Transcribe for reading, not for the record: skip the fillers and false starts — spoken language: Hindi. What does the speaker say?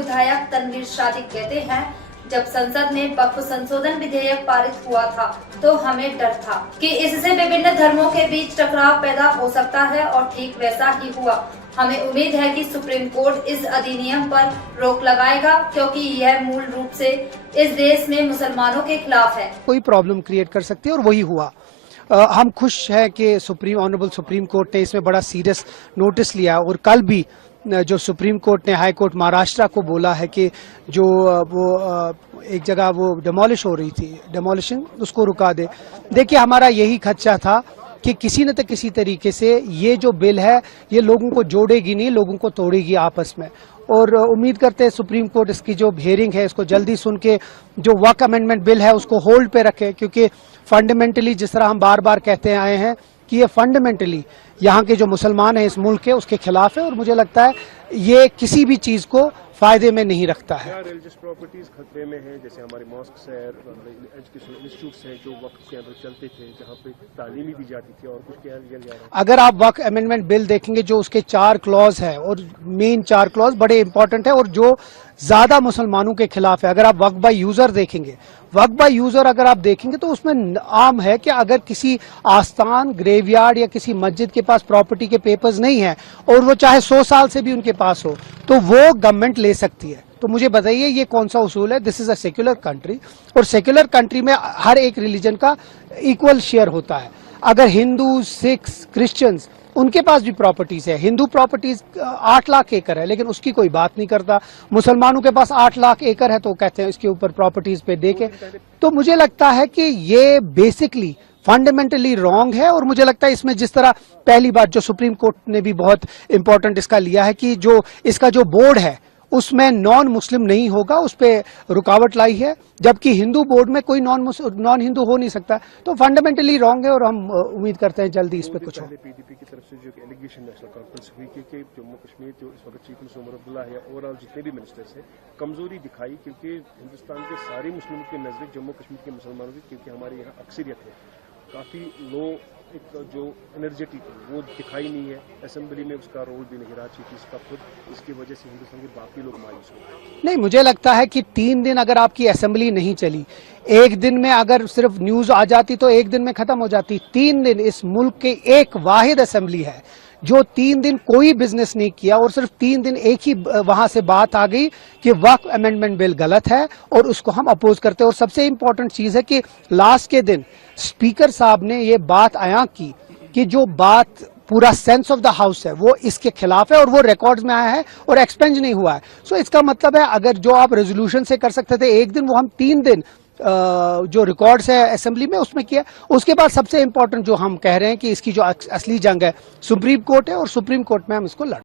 विधायक तनवीर सादिक कहते हैं, जब संसद में वक्फ संशोधन विधेयक पारित हुआ था तो हमें डर था कि इससे विभिन्न धर्मों के बीच टकराव पैदा हो सकता है और ठीक वैसा ही हुआ। हमें उम्मीद है कि सुप्रीम कोर्ट इस अधिनियम पर रोक लगाएगा, क्योंकि यह मूल रूप से इस देश में मुसलमानों के खिलाफ है। कोई प्रॉब्लम क्रिएट कर सकती है और वही हुआ। हम खुश हैं कि ऑनरेबल सुप्रीम कोर्ट ने इसमें बड़ा सीरियस नोटिस लिया और कल भी जो सुप्रीम कोर्ट ने हाई कोर्ट महाराष्ट्र को बोला है कि जो वो एक जगह वो डिमोलिश हो रही थी, डिमोलिशन उसको रुका दे। देखिए, हमारा यही खदशा था कि किसी न किसी तरीके से ये जो बिल है ये लोगों को जोड़ेगी नहीं, लोगों को तोड़ेगी आपस में। और उम्मीद करते हैं सुप्रीम कोर्ट इसकी जो हियरिंग है इसको जल्दी सुन के जो वक्फ अमेंडमेंट बिल है उसको होल्ड पे रखे, क्योंकि फंडामेंटली जिस तरह हम बार बार कहते आए हैं कि ये फंडामेंटली यहाँ के जो मुसलमान हैं इस मुल्क के उसके खिलाफ है, और मुझे लगता है ये किसी भी चीज को फायदे में नहीं रखता है। रिलीजियस प्रॉपर्टीज खतरे में है, जैसे हमारे मॉस्क्स है, एजुकेशन इंस्टीट्यूट्स हैं जो वक्फ के अंदर चलते थे, जहाँ पे तालीमी दी जाती थी, और कुछ क्या जा रहा है। अगर आप वक्फ अमेंडमेंट बिल देखेंगे जो उसके 4 क्लॉज है और मेन 4 क्लॉज बड़े इंपॉर्टेंट है और जो ज्यादा मुसलमानों के खिलाफ है। अगर आप वक्फ बाय यूजर देखेंगे, वक्फ बाय यूजर अगर आप देखेंगे तो उसमें आम है कि अगर किसी आस्थान, ग्रेवयार्ड या किसी मस्जिद के पास प्रॉपर्टी के पेपर्स नहीं है और वो चाहे 100 साल से भी उनके पास हो तो वो गवर्नमेंट ले सकती है। तो मुझे बताइए ये कौन सा उसूल है? This is a secular country, और सेक्युलर कंट्री में हर एक रिलीजन का इक्वल शेयर होता है। अगर हिंदू, सिख्स, क्रिश्चियंस उनके पास भी प्रॉपर्टीज है, हिंदू प्रॉपर्टीज 8 लाख एकड़ है लेकिन उसकी कोई बात नहीं करता। मुसलमानों के पास 8 लाख एकड़ है तो कहते हैं इसके ऊपर प्रॉपर्टीज पे देके। तो मुझे लगता है कि ये बेसिकली फंडामेंटली रॉन्ग है, और मुझे लगता है इसमें जिस तरह पहली बात जो सुप्रीम कोर्ट ने भी बहुत इंपॉर्टेंट इसका लिया है कि जो इसका जो बोर्ड है उसमें नॉन मुस्लिम नहीं होगा, उस पर रुकावट लाई है, जबकि हिंदू बोर्ड में कोई नॉन हिंदू हो नहीं सकता। तो फंडामेंटली रॉन्ग है और हम उम्मीद करते हैं जल्दी इस पे कुछ हो। पीडीपी की तरफ से जो एलिगेशन नेशनल कॉन्फ्रेंस हुई कि जम्मू कश्मीर जो इस वक्त चीफ मिनिस्टर उमर अब्दुल्ला है या ओवरऑल जितने भी मिनिस्टर्स हैं कमजोरी दिखाई, क्योंकि हिंदुस्तान के सारे मुस्लिमों के नजदीक जम्मू कश्मीर के मुसलमानों की, क्योंकि हमारे यहाँ अक्सरियत है, काफी लो एक जो एनर्जेटिक वो दिखाई नहीं है। असेंबली में उसका रोल भी नहीं रहा चीफ मिनिस्टर का खुद, इसकी वजह से हिंदुस्तान के बाकी लोग मायूस हो। नहीं, मुझे लगता है कि 3 दिन अगर आपकी असेंबली नहीं चली, एक दिन में अगर सिर्फ न्यूज आ जाती तो एक दिन में खत्म हो जाती। 3 दिन इस मुल्क के एक वाहिद असेंबली है जो 3 दिन कोई बिजनेस नहीं किया, और सिर्फ 3 दिन एक ही वहां से बात आ गई कि वक्फ अमेंडमेंट बिल गलत है और उसको हम अपोज करते हैं। और सबसे इंपॉर्टेंट चीज है कि लास्ट के दिन स्पीकर साहब ने ये बात आया की कि जो बात पूरा सेंस ऑफ द हाउस है वो इसके खिलाफ है और वो रिकॉर्ड्स में आया है और एक्सपेंज नहीं हुआ है। सो इसका मतलब है अगर जो आप रेजोल्यूशन से कर सकते थे एक दिन, वो हम 3 दिन जो रिकॉर्ड्स है असेंबली में उसमें किया। उसके बाद सबसे इंपॉर्टेंट जो हम कह रहे हैं कि इसकी जो असली जंग है सुप्रीम कोर्ट है, और सुप्रीम कोर्ट में हम इसको लड़